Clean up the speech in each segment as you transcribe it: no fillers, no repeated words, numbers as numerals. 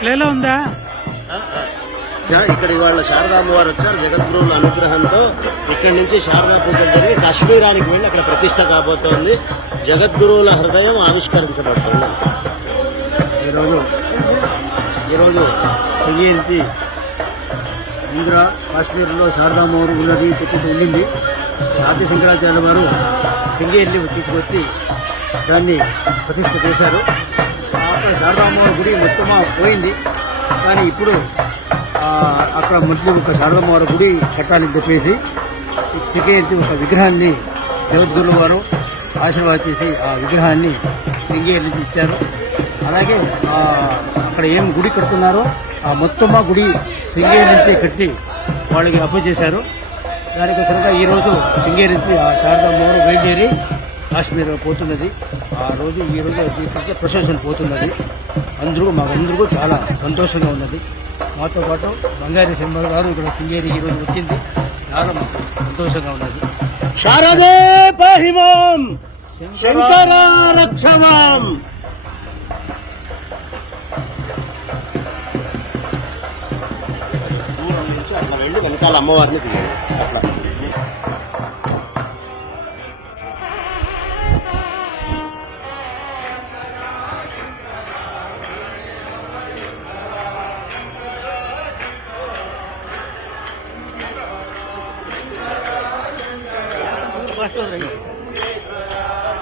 ప్లేలో ఉందా? ఇక్కడ ఇవాళ శారదా అమ్మవారు వచ్చారు. జగద్గురువుల అనుగ్రహంతో ఇక్కడి నుంచి శారదా పూజలు జరిగి కాశ్మీరానికి వెళ్ళి అక్కడ ప్రతిష్ట కాబోతోంది. జగద్గురువుల హృదయం ఆవిష్కరించబడుతుంది. ఈరోజు జయంతి ఇంద్ర కాశ్మీర్లో శారదా అమ్మవారు ఉన్నది తిప్పుతూ ఉండింది. ఆది శంకరాచార్య వారు శృంగేరిని తీసుకొచ్చి దాన్ని ప్రతిష్ట చేశారు. అక్కడ శారదా అమ్మవారి గుడి మొత్తమా పోయింది. కానీ ఇప్పుడు అక్కడ మధ్యలో ఒక శారదమ్మవారి గుడి కట్టాలని చెప్పేసి శృంగేరి ఒక విగ్రహాన్ని జగద్గురువు వారు ఆశీర్వాదం చేసి ఆ విగ్రహాన్ని శృంగేరి నుంచి ఇచ్చారు. అలాగే అక్కడ ఏం గుడి కడుతున్నారో ఆ మొత్తం గుడి శృంగేరి నుంచి కట్టి వాళ్ళకి అప్పచేశారు. దానికోసంగా ఈరోజు శృంగేరి నుంచి ఆ శారదమ్మవారు బయలుదేరి కాశ్మీర్ పోతున్నది. ఈరోజు ప్రొసెషన్ పోతున్నది. మాకందరికీ చాలా సంతోషంగా ఉన్నది. మాతో పాటు బంగారి సింబల్ గారు ఇక్కడ శృంగేరి ఈరోజు వచ్చింది. చాలా మాకు సంతోషంగా ఉన్నది. శారదే పాహిమాం శంకర రక్షమాం. దూరం నుంచి అట్లా వెళ్ళి వెనకాల అమ్మవారిని తీయాలి. అట్లా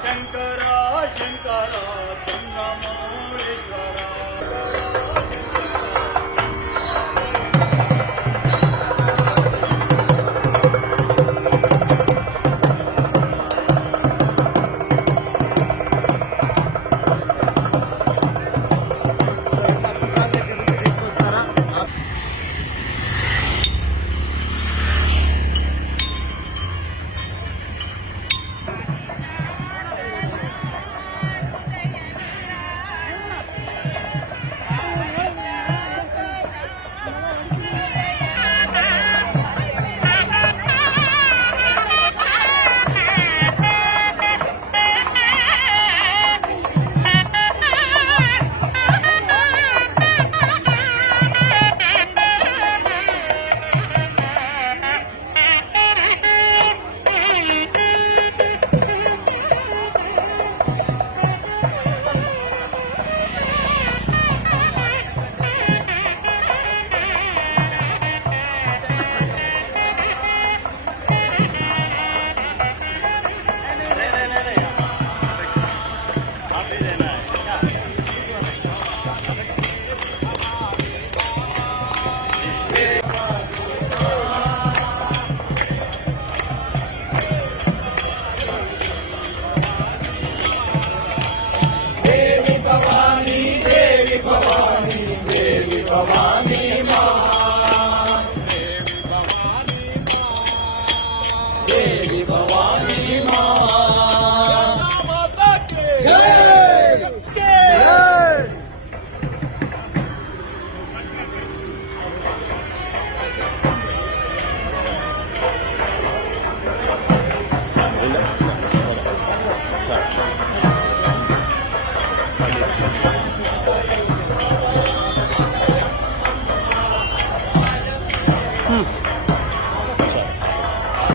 శంకర శంకర